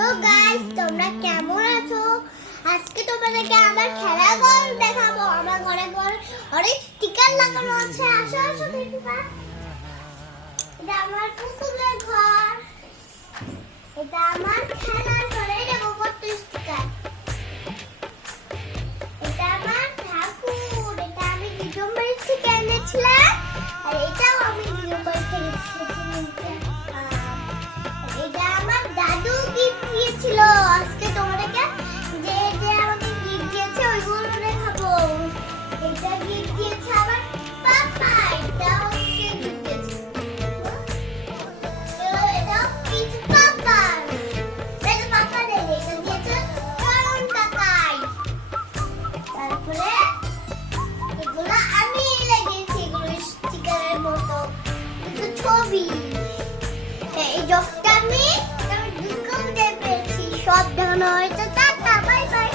তো গাইস তোমরা কেমন আছো? আজকে তোমাদেরকে আমার খেলাঘর দেখাবো। আমার ঘরে অনেক স্টিকার লাগানো আছে। আসো আসো দেখবা। এটা আমার পুতুলের ঘর, এটা আমার খেলার ঘর। এটা কত স্টিকার। এটা আমার ঠাকুর, এটা আমি দিগম্বরী থেকে এনেছিলাম। আর এটাও আমি দিগম্বরী থেকে এনেছিলাম। এটা আমার দাদু গিফট দিয়েছিল। আজকে তোমাদেরকে যে যে আমাকে গিফট দিয়েছে ওইগুলো দেখাবো। এটা গিফট দিয়েছে আমার পাপা, এটা হচ্ছে গিফট দিয়েছে। এটা পিচ পাপা, এটা পাপা দেয়। এটা দিয়েছে করণ কাকাই। তারপরে এগুলো আমি লাগিয়েছি, এগুলো স্টিকারের মতো কিন্তু ছবি। এই জগটা আমি ডিসকাউন্টে পেয়েছি। সব দেখানো হয়েছে। Tata, bye bye.